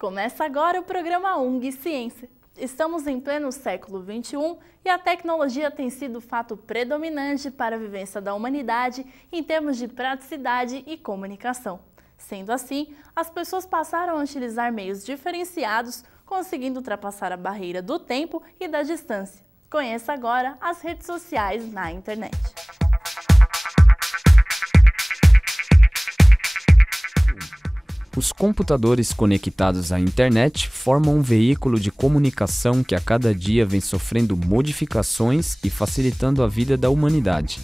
Começa agora o programa UNG Ciência. Estamos em pleno século XXI e a tecnologia tem sido o fato predominante para a vivência da humanidade em termos de praticidade e comunicação. Sendo assim, as pessoas passaram a utilizar meios diferenciados, conseguindo ultrapassar a barreira do tempo e da distância. Conheça agora as redes sociais na internet. Os computadores conectados à internet formam um veículo de comunicação que a cada dia vem sofrendo modificações e facilitando a vida da humanidade.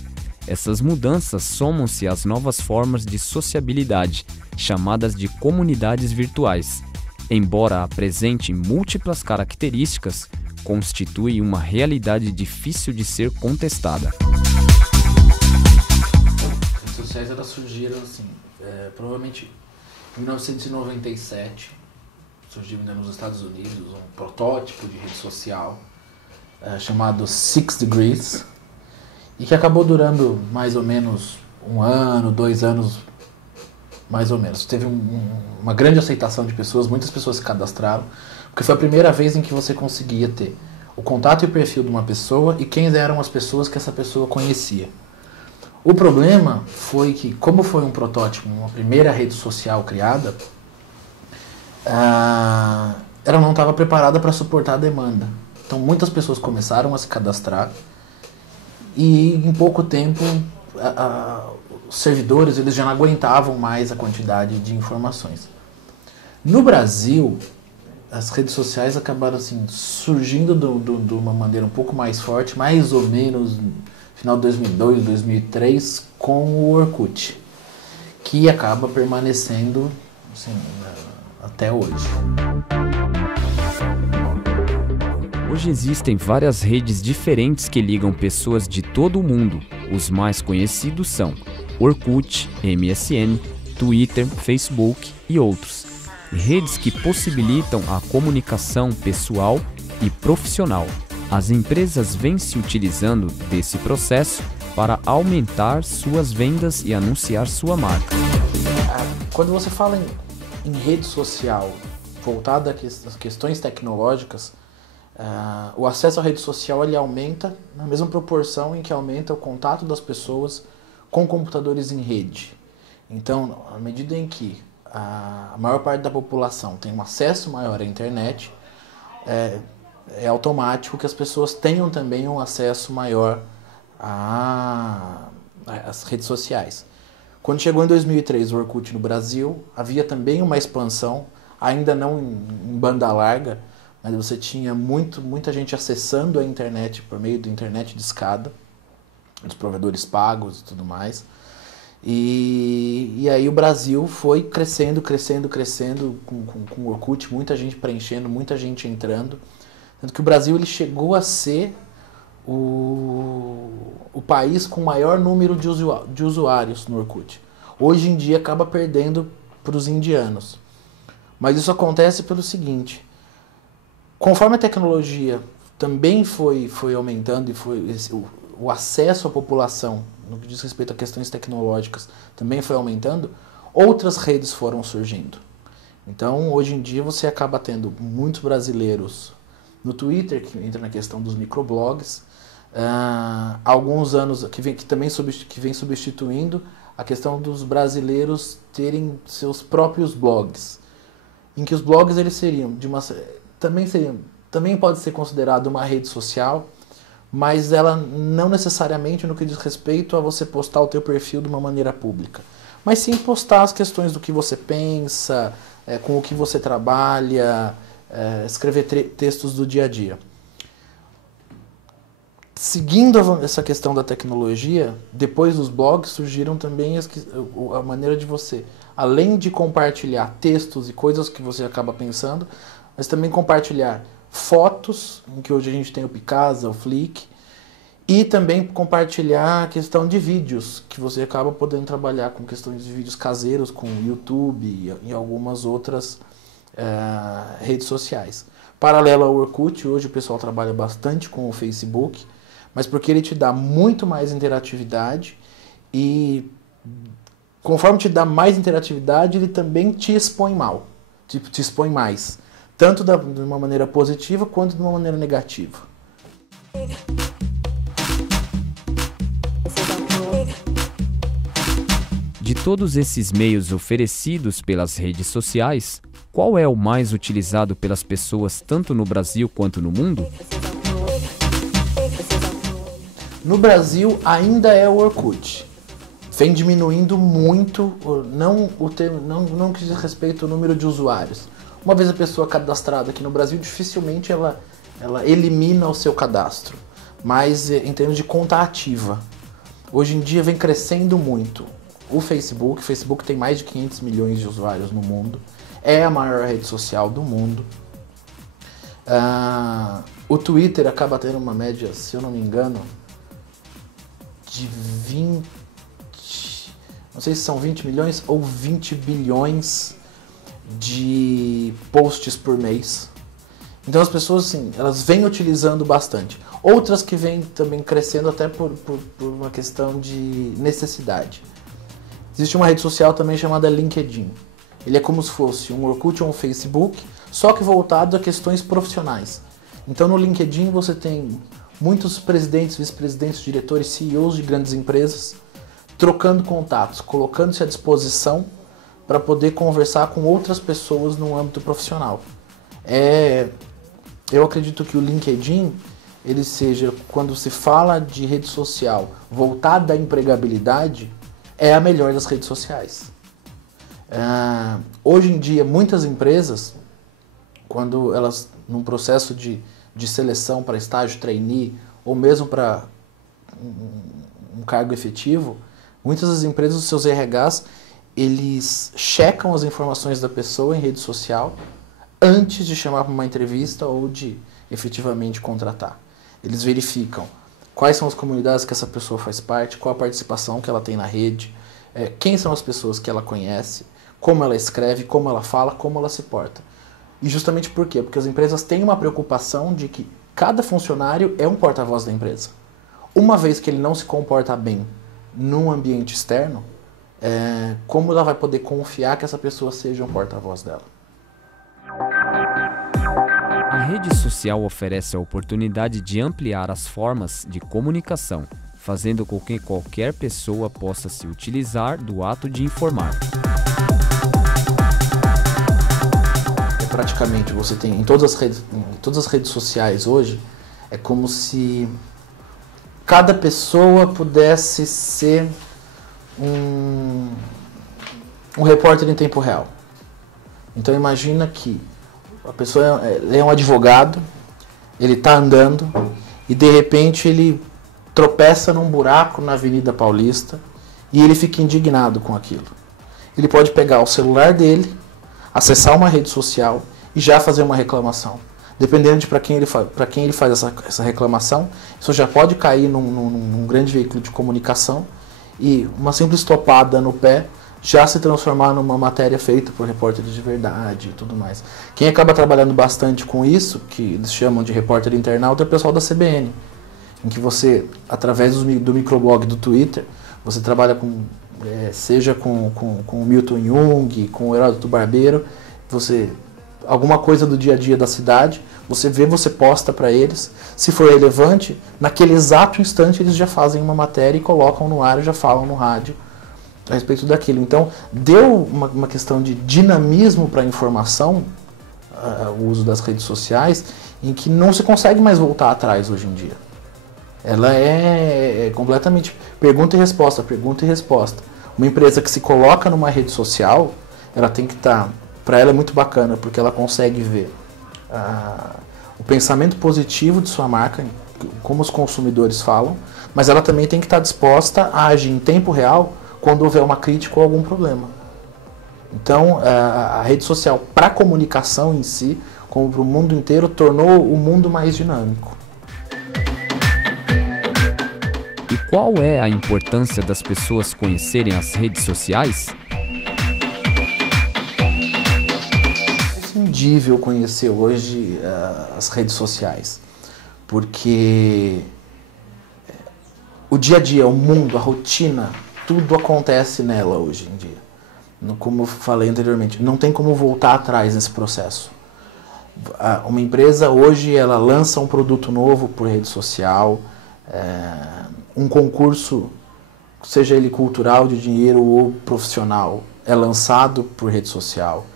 Essas mudanças somam-se às novas formas de sociabilidade, chamadas de comunidades virtuais. Embora apresentem múltiplas características, constituem uma realidade difícil de ser contestada. As redes sociais elas surgiram assim, provavelmente em 1997, surgiu ainda nos Estados Unidos um protótipo de rede social chamado 6 Degrees e que acabou durando mais ou menos 1 ano, 2 anos, mais ou menos. Teve uma grande aceitação de pessoas, muitas pessoas se cadastraram, porque foi a primeira vez em que você conseguia ter o contato e o perfil de uma pessoa e quem eram as pessoas que essa pessoa conhecia. O problema foi que, como foi um protótipo, uma primeira rede social criada, ela não estava preparada para suportar a demanda. Então muitas pessoas começaram a se cadastrar e em pouco tempo os servidores eles já não aguentavam mais a quantidade de informações. No Brasil, as redes sociais acabaram assim, surgindo de uma maneira um pouco mais forte, mais ou menos final de 2002, 2003, com o Orkut, que acaba permanecendo assim, até hoje. Hoje existem várias redes diferentes que ligam pessoas de todo o mundo. Os mais conhecidos são Orkut, MSN, Twitter, Facebook e outros. Redes que possibilitam a comunicação pessoal e profissional. As empresas vêm se utilizando desse processo para aumentar suas vendas e anunciar sua marca. Quando você fala em rede social voltada às questões tecnológicas, o acesso à rede social ele aumenta na mesma proporção em que aumenta o contato das pessoas com computadores em rede. Então, à medida em que a maior parte da população tem um acesso maior à internet, é automático que as pessoas tenham também um acesso maior às redes sociais. Quando chegou em 2003 o Orkut no Brasil, havia também uma expansão, ainda não em banda larga, mas você tinha muita gente acessando a internet por meio da internet discada, dos provedores pagos e tudo mais. E aí o Brasil foi crescendo com o Orkut, muita gente preenchendo, muita gente entrando. Tanto que o Brasil ele chegou a ser o país com o maior número de usuários no Orkut. Hoje em dia acaba perdendo para os indianos. Mas isso acontece pelo seguinte: conforme a tecnologia também foi aumentando e o acesso à população, no que diz respeito a questões tecnológicas, também foi aumentando, outras redes foram surgindo. Então, hoje em dia, você acaba tendo muitos brasileiros no Twitter, que entra na questão dos microblogs, há alguns anos que vem substituindo a questão dos brasileiros terem seus próprios blogs, em que os blogs eles seriam também pode ser considerado uma rede social, mas ela não necessariamente no que diz respeito a você postar o teu perfil de uma maneira pública, mas sim postar as questões do que você pensa, com o que você trabalha, escrever textos do dia a dia. Seguindo essa questão da tecnologia, depois dos blogs surgiram também a maneira de você, além de compartilhar textos e coisas que você acaba pensando, mas também compartilhar fotos, em que hoje a gente tem o Picasa, o Flick, e também compartilhar a questão de vídeos, que você acaba podendo trabalhar com questões de vídeos caseiros, com o YouTube e algumas outras redes sociais. Paralelo ao Orkut, hoje o pessoal trabalha bastante com o Facebook, mas porque ele te dá muito mais interatividade e conforme te dá mais interatividade, ele também te expõe mal. te expõe mais, tanto de uma maneira positiva quanto de uma maneira negativa. De todos esses meios oferecidos pelas redes sociais, qual é o mais utilizado pelas pessoas tanto no Brasil quanto no mundo? No Brasil ainda é o Orkut. Vem diminuindo muito, não que diz respeito ao número de usuários. Uma vez a pessoa cadastrada aqui no Brasil, dificilmente ela elimina o seu cadastro. Mas em termos de conta ativa, hoje em dia vem crescendo muito. O Facebook tem mais de 500 milhões de usuários no mundo, é a maior rede social do mundo. O Twitter acaba tendo uma média, se eu não me engano, de 20, não sei se são 20 milhões ou 20 bilhões de posts por mês. Então as pessoas, assim, elas vêm utilizando bastante. Outras que vêm também crescendo até por uma questão de necessidade. Existe uma rede social também chamada LinkedIn. Ele é como se fosse um Orkut ou um Facebook, só que voltado a questões profissionais. Então no LinkedIn você tem muitos presidentes, vice-presidentes, diretores, CEOs de grandes empresas trocando contatos, colocando-se à disposição para poder conversar com outras pessoas no âmbito profissional. Eu acredito que o LinkedIn, ele seja, quando se fala de rede social voltada à empregabilidade, é a melhor das redes sociais. Hoje em dia, muitas empresas, quando elas, num processo de seleção para estágio, trainee, ou mesmo para um cargo efetivo, muitas das empresas, os seus RHs, eles checam as informações da pessoa em rede social antes de chamar para uma entrevista ou de efetivamente contratar. Eles verificam quais são as comunidades que essa pessoa faz parte, qual a participação que ela tem na rede, quem são as pessoas que ela conhece, como ela escreve, como ela fala, como ela se porta. E justamente por quê? Porque as empresas têm uma preocupação de que cada funcionário é um porta-voz da empresa. Uma vez que ele não se comporta bem num ambiente externo, como ela vai poder confiar que essa pessoa seja um porta-voz dela? A rede social oferece a oportunidade de ampliar as formas de comunicação, fazendo com que qualquer pessoa possa se utilizar do ato de informar. Praticamente você tem em todas as redes sociais hoje, é como se cada pessoa pudesse ser um repórter em tempo real. Então imagina que a pessoa é um advogado, ele está andando e de repente ele tropeça num buraco na Avenida Paulista e ele fica indignado com aquilo. Ele pode pegar o celular dele, acessar uma rede social e já fazer uma reclamação. Dependendo de para quem ele faz essa reclamação, isso já pode cair num grande veículo de comunicação e uma simples topada no pé já se transformar numa matéria feita por repórteres de verdade e tudo mais. Quem acaba trabalhando bastante com isso, que eles chamam de repórter internauta, é o pessoal da CBN, em que você, através do microblog do Twitter, você trabalha seja com o Milton Jung, com o Heródoto Barbeiro, alguma coisa do dia a dia da cidade, você posta para eles, se for relevante, naquele exato instante eles já fazem uma matéria e colocam no ar, já falam no rádio a respeito daquilo. Então, deu uma questão de dinamismo para a informação, o uso das redes sociais, em que não se consegue mais voltar atrás hoje em dia. Ela é completamente pergunta e resposta, pergunta e resposta. Uma empresa que se coloca numa rede social, ela tem que estar... Para ela é muito bacana, porque ela consegue ver o pensamento positivo de sua marca, como os consumidores falam, mas ela também tem que estar disposta a agir em tempo real quando houver uma crítica ou algum problema. Então, a rede social, para a comunicação em si, como para o mundo inteiro, tornou o mundo mais dinâmico. E qual é a importância das pessoas conhecerem as redes sociais? É imprescindível conhecer hoje as redes sociais, porque o dia a dia, o mundo, a rotina, tudo acontece nela hoje em dia. Como eu falei anteriormente, não tem como voltar atrás nesse processo. Uma empresa hoje ela lança um produto novo por rede social, um concurso, seja ele cultural, de dinheiro ou profissional, é lançado por rede social.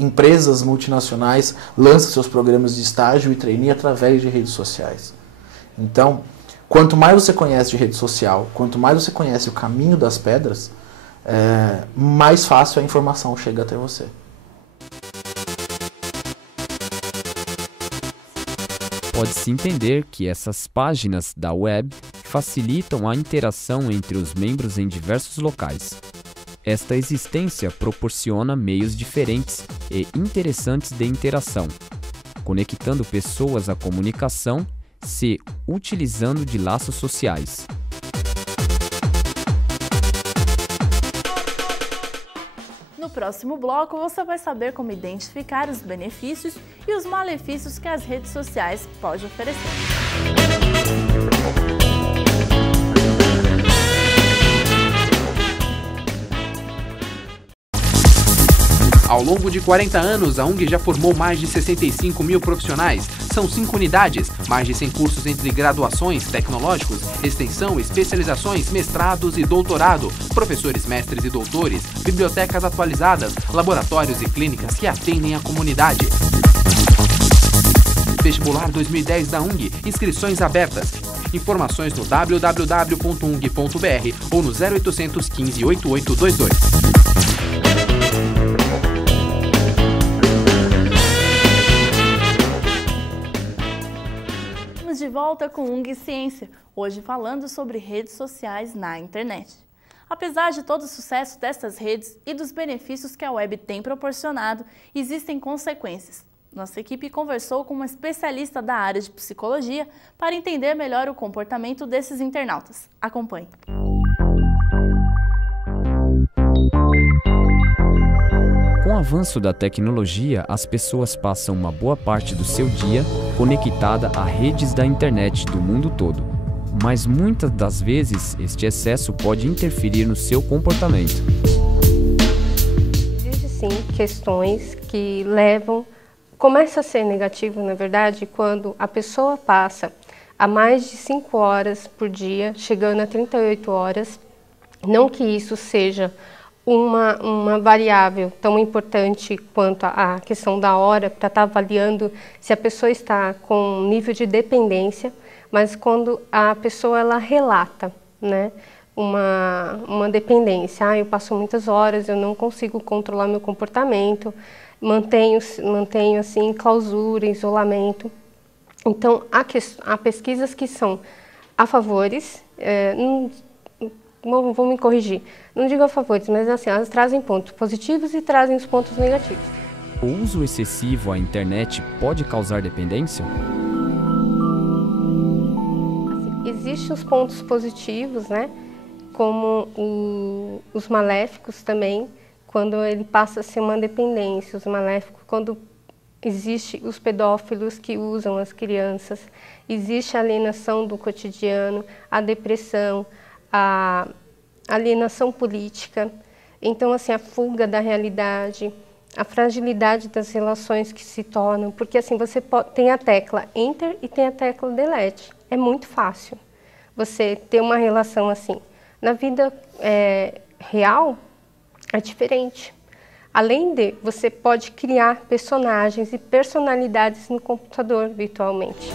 Empresas multinacionais lançam seus programas de estágio e trainee através de redes sociais. Então, quanto mais você conhece de rede social, quanto mais você conhece o caminho das pedras, mais fácil a informação chega até você. Pode-se entender que essas páginas da web facilitam a interação entre os membros em diversos locais. Esta existência proporciona meios diferentes e interessantes de interação, conectando pessoas à comunicação, se utilizando de laços sociais. No próximo bloco, você vai saber como identificar os benefícios e os malefícios que as redes sociais podem oferecer. Ao longo de 40 anos, a UNG já formou mais de 65 mil profissionais. São 5 unidades, mais de 100 cursos entre graduações, tecnológicos, extensão, especializações, mestrados e doutorado, professores, mestres e doutores, bibliotecas atualizadas, laboratórios e clínicas que atendem a comunidade. Vestibular 2010 da UNG, inscrições abertas. Informações no www.ung.br ou no 0800 15 8822. De volta com UNG Ciência, hoje falando sobre redes sociais na internet. Apesar de todo o sucesso dessas redes e dos benefícios que a web tem proporcionado, existem consequências. Nossa equipe conversou com uma especialista da área de psicologia para entender melhor o comportamento desses internautas. Acompanhe. Com o avanço da tecnologia, as pessoas passam uma boa parte do seu dia conectada a redes da internet do mundo todo. Mas muitas das vezes, este excesso pode interferir no seu comportamento. Existem sim questões que começa a ser negativo, na verdade, quando a pessoa passa a mais de 5 horas por dia, chegando a 38 horas, não que isso seja uma variável tão importante quanto a questão da hora, para estar avaliando se a pessoa está com nível de dependência, mas quando a pessoa ela relata, né, uma dependência, eu passo muitas horas, eu não consigo controlar meu comportamento, mantenho assim clausura, isolamento. Então há pesquisas que são a favores, vou me corrigir, não digo a favores, mas assim, elas trazem pontos positivos e trazem os pontos negativos. O uso excessivo à internet pode causar dependência? Assim, existem os pontos positivos, né? Como os maléficos também, quando ele passa a ser uma dependência. Os maléficos, quando existe os pedófilos que usam as crianças, existe a alienação do cotidiano, a depressão, a alienação política, então assim, a fuga da realidade, a fragilidade das relações que se tornam, porque assim, você tem a tecla Enter e tem a tecla Delete, é muito fácil você ter uma relação assim. Na vida real é diferente, além de você pode criar personagens e personalidades no computador virtualmente.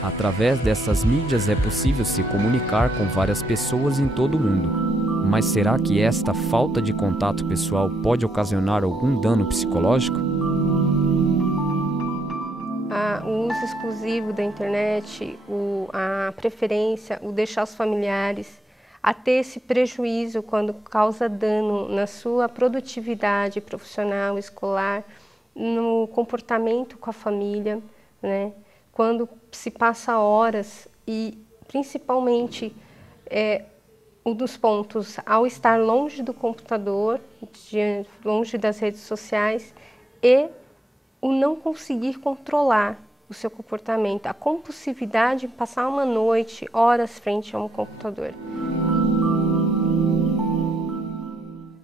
Através dessas mídias é possível se comunicar com várias pessoas em todo o mundo. Mas será que esta falta de contato pessoal pode ocasionar algum dano psicológico? O uso exclusivo da internet, a preferência, o deixar os familiares, a ter esse prejuízo quando causa dano na sua produtividade profissional, escolar, no comportamento com a família, né? Quando se passa horas e, principalmente, um dos pontos, ao estar longe do computador, longe das redes sociais, e o não conseguir controlar o seu comportamento, a compulsividade em passar uma noite, horas frente a um computador.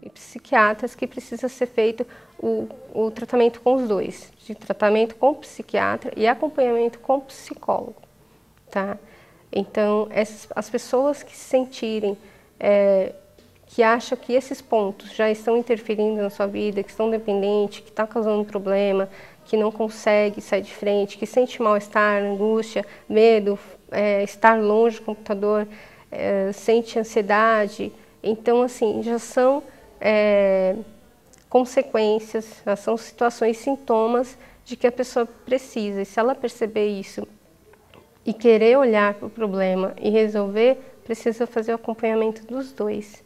E psiquiatras que precisa ser feito o tratamento com os dois, de tratamento com psiquiatra e acompanhamento com psicólogo, tá? Então, as pessoas que se sentirem, que acham que esses pontos já estão interferindo na sua vida, que estão dependentes, que está causando problema, que não consegue sair de frente, que sente mal-estar, angústia, medo, estar longe do computador, sente ansiedade. Então, assim, já são consequências, já são situações, sintomas de que a pessoa precisa. E se ela perceber isso e querer olhar para o problema e resolver, precisa fazer o acompanhamento dos dois.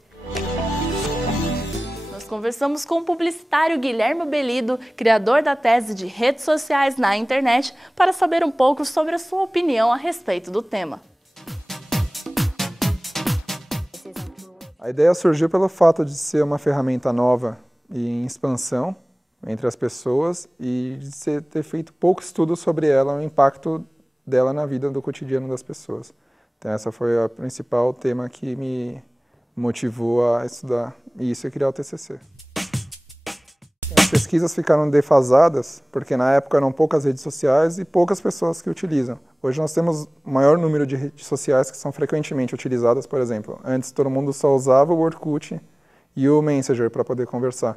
Conversamos com o publicitário Guilherme Belido, criador da tese de redes sociais na internet, para saber um pouco sobre a sua opinião a respeito do tema. A ideia surgiu pelo fato de ser uma ferramenta nova e em expansão entre as pessoas e de ter feito pouco estudo sobre ela, o impacto dela na vida do cotidiano das pessoas. Então essa foi o principal tema que me motivou a estudar isso e criar o TCC. As pesquisas ficaram defasadas porque na época eram poucas redes sociais e poucas pessoas que utilizam. Hoje nós temos o maior número de redes sociais que são frequentemente utilizadas, por exemplo. Antes todo mundo só usava o Orkut e o Messenger para poder conversar.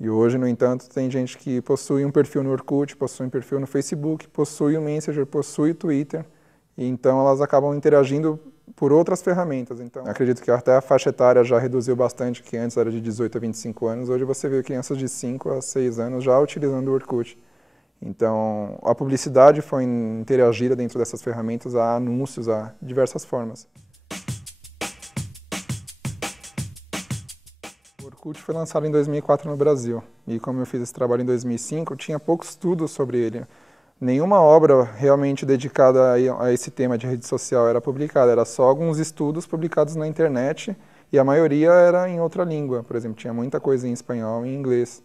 E hoje, no entanto, tem gente que possui um perfil no Orkut, possui um perfil no Facebook, possui o Messenger, possui o Twitter. E então elas acabam interagindo por outras ferramentas. Então, acredito que até a faixa etária já reduziu bastante, que antes era de 18 a 25 anos. Hoje você vê crianças de 5 a 6 anos já utilizando o Orkut. Então, a publicidade foi interagida dentro dessas ferramentas a anúncios, a diversas formas. O Orkut foi lançado em 2004 no Brasil. E como eu fiz esse trabalho em 2005, tinha pouco estudo sobre ele. Nenhuma obra realmente dedicada a esse tema de rede social era publicada, era só alguns estudos publicados na internet e a maioria era em outra língua, por exemplo, tinha muita coisa em espanhol e em inglês,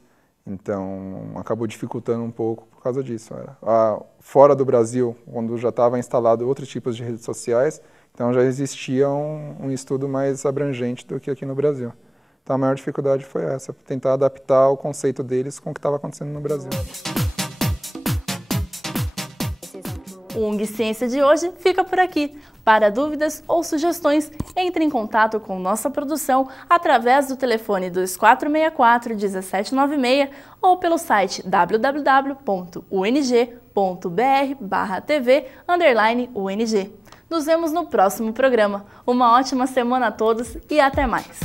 então acabou dificultando um pouco por causa disso. Fora do Brasil, quando já estava instalado outros tipos de redes sociais, então já existia um estudo mais abrangente do que aqui no Brasil. Então a maior dificuldade foi essa, tentar adaptar o conceito deles com o que estava acontecendo no Brasil. O UNG Ciência de hoje fica por aqui. Para dúvidas ou sugestões, entre em contato com nossa produção através do telefone 2464-1796 ou pelo site www.ung.br/tv_UNG. Nos vemos no próximo programa. Uma ótima semana a todos e até mais!